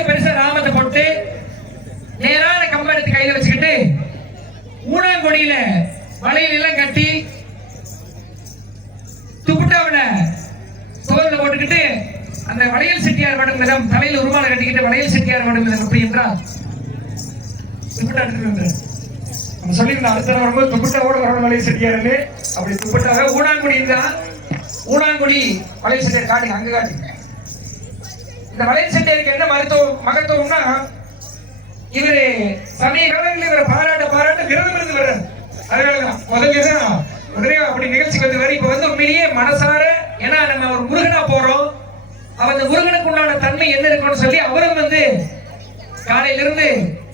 நெத்தியில பெருசா ராமத்தை போட்டு நேரான கம்பம் எடுத்து கையில வச்சுக்கிட்டு ஊனாங்குடியில வலையில எல்லாம் கட்டி துப்புட்டாவில தோல்ல போட்டுக்கிட்டு அந்த வளையல் செட்டியார் மடம் விதம் தலையில் உருமாலை கட்டிக்கிட்டு வளையல் செட்டியார் மடம் விதம் எப்படி என்றால் துப்புட்டா எடுத்துட்டு நம்ம சொல்லியிருந்தோம் அடுத்த வரும்போது துப்புட்டாவோட வரணும் வளையல் செட்டியாருன்னு அப்படி துப்புட்டாவை ஊனாங்குடி இருந்தா ஊனாங்குடி வளையல் செட்டியார் காட்டுங்க அங்க காட்டுங்க. இந்த வளையல் செட்டியாருக்கு என்ன மருத்துவம் மகத்துவம்னா இவர் சமய காலங்களில் இவரை பாராட்ட பாராட்ட விரதம் இருந்து வர்றாரு. அதனாலதான் முதல்ல தான் உடனே அப்படி நிகழ்ச்சிக்கு வந்து வர இப்ப வந்து உண்மையிலேயே மனசார ஏன்னா நம்ம ஒரு முருகனா போறோம். அந்த முருகனுக்கு உண்டான தன்மை என்ன இருக்கும்னு சொல்லி அவரும் வந்து காலையிலிருந்து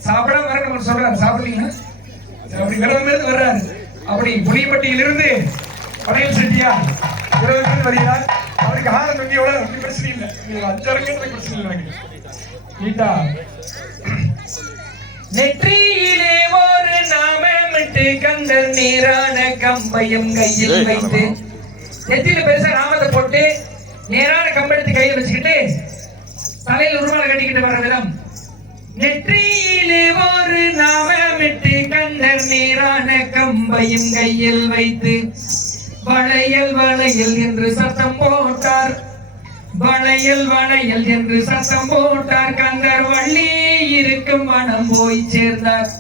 சாப்பிடாம வரணும்னு சொல்றாரு. சாப்பிடலீங்கன்னா அப்படி விரதம் இருந்து வர்றாரு. அப்படி புளியப்பட்டியிலிருந்து பழைய செட்டியா விரதம் இருந்து வருகிறார் அவருக்கு ஆன நொண்டியோட ஒன்றும் பிரச்சனை இல்லை. உங்களுக்கு அஞ்சாறு பிரச்சனை இல்லை எனக்கு. நீட்டா நெற்றியிலே ஒரு நாமமிட்டு கந்தர் நீரான கம்பையும் கையில் வைத்து நெத்தியில பெருசா நாமத்தை போட்டு நேரான கம்பெடுத்து கையில் வச்சுக்கிட்டு தலையில் உருவால கட்டிக்கிட்டு வர விதம் நெற்றியிலே ஒரு நாமமிட்டு கந்தர் நீரான கம்பையும் கையில் வைத்து வளையல் வளையல் என்று சத்தம் போட்டார். வளையல் வளையல் என்று சத்தம் போட்டார். கந்தர் வள்ளி இருக்கும் மனம் போய் சேர்ந்தார்.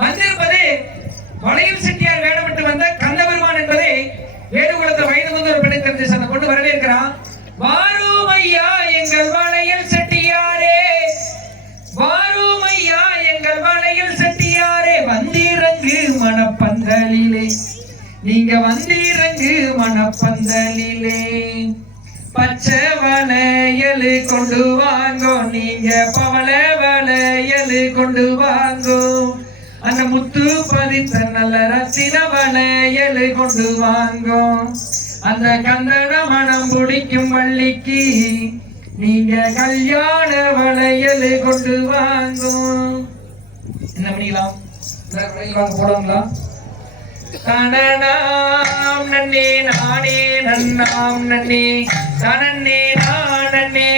வந்திருப்பது வளையல் செட்டியார் வேடமிட்டு வந்த கந்தபெருமான் என்பதை வேடுகுலத்தில் வயது வந்து ஒரு பெண்ணை தெரிஞ்சு கொண்டு வரவேற்கிறான். வாரும் ஐயா எங்கள் வளையல் நீங்க வந்திறங்கு மணப்பந்தலிலே பச்சை வளையல் கொண்டு வாங்கோ நீங்க பவள வளையல் கொண்டு வாங்கோ. அந்த முத்து பதித்த நல்ல ரத்தின வளையல் கொண்டு வாங்கோ. அந்த கந்தன மனம் பிடிக்கும் வள்ளிக்கு நீங்க கல்யாண வளையல் கொண்டு வாங்கோ. என்ன பண்ணிக்கலாம் போடுவாங்களா தனனாம் நன்னே நானே நன்னாம் நன்னே தனன்னே நானே